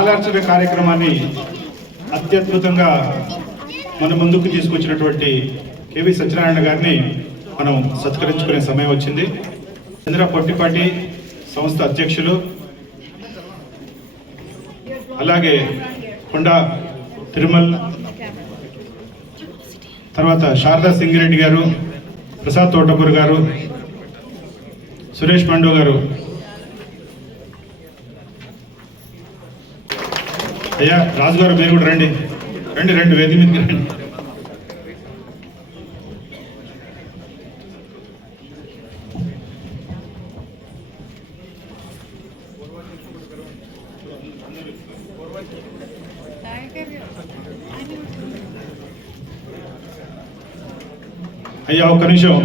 ఆలోచన కార్యక్రమాన్ని అత్యద్భుతంగా మన ముందుకు తీసుకొచ్చినటువంటి కేవి సత్యనారాయణ గారిని మనం సత్కరించుకునే సమయం వచ్చింది. చంద్ర పొట్టిపాటి సంస్థ అధ్యక్షులు, అలాగే కొండా తిరుమల్, తర్వాత శారదా సింగిరెడ్డి గారు, ప్రసాద్ తోటకూరు గారు, సురేష్ పండు గారు, అయ్యా రాజుగారు మీరు కూడా రండి రండి రండి వేది మీదకి రండి. అయ్యా ఒక్క నిమిషం.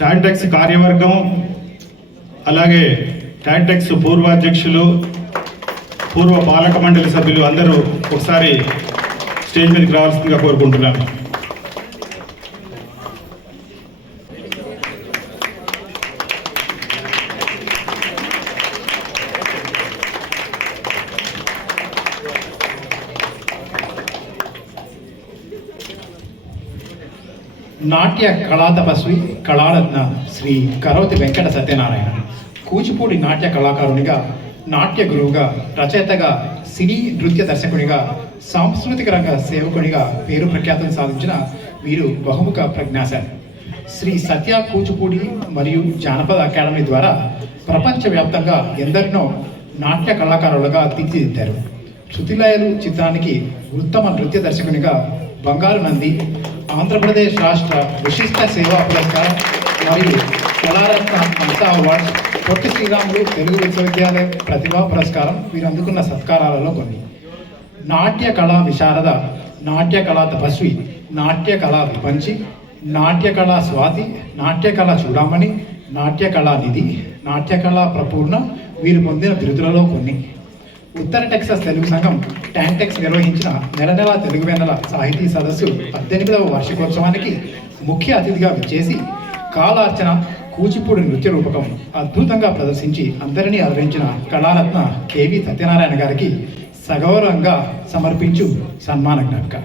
టాంటెక్స్ కార్యవర్గం, అలాగే టాంటెక్స్ పూర్వాధ్యక్షులు, పూర్వ పాలక మండలి సభ్యులు అందరూ ఒకసారి స్టేజ్ మీదకి రావాల్సిందిగా కోరుకుంటున్నాను. నాట్య కళా తపస్వి కళారత్న శ్రీ కరోతి వెంకట సత్యనారాయణ కూచిపూడి నాట్య కళాకారునిగా, నాట్య గురువుగా, రచయితగా, సినీ నృత్య దర్శకునిగా, సాంస్కృతిక రంగ సేవకునిగా పేరు ప్రఖ్యాతులు సాధించిన వీరు బహుముఖ ప్రజ్ఞాశాలి. శ్రీ సత్య కూచిపూడి మరియు జానపద అకాడమీ ద్వారా ప్రపంచవ్యాప్తంగా ఎందరినో నాట్య కళాకారులుగా తీర్చిదిద్దారు. శృతిలయలు చిత్రానికి ఉత్తమ నృత్య దర్శకునిగా బంగారు నంది, ఆంధ్రప్రదేశ్ రాష్ట్ర విశిష్ట సేవా పురస్కారం మరియు కళారత్న అమితా అవార్డ్, పొట్టి శ్రీరాములు తెలుగు విశ్వవిద్యాలయ ప్రతిభా పురస్కారం వీరు అందుకున్న సత్కారాలలో కొన్ని. నాట్య కళా విశారద, నాట్య కళా తపస్వి, నాట్య కళా విపంచి, నాట్య కళా స్వాతి, నాట్య కళా చూడామణి, నాట్య కళా నిధి, నాట్య కళా ప్రపూర్ణ వీరు పొందిన బిరుదులలో కొన్ని. ఉత్తర టెక్సాస్ తెలుగు సంఘం టాంటెక్స్ నిర్వహించిన నెల తెలుగు వెన్నెల సాహితీ సదస్సు 18వ వార్షికోత్సవానికి ముఖ్య అతిథిగా విచ్చేసి కాలార్చన కూచిపూడి నృత్య రూపకం అద్భుతంగా ప్రదర్శించి అందరినీ అలరించిన కళారత్న కేవి సత్యనారాయణ గారికి సగౌరవంగా సమర్పించు సన్మాన జ్ఞాపిక.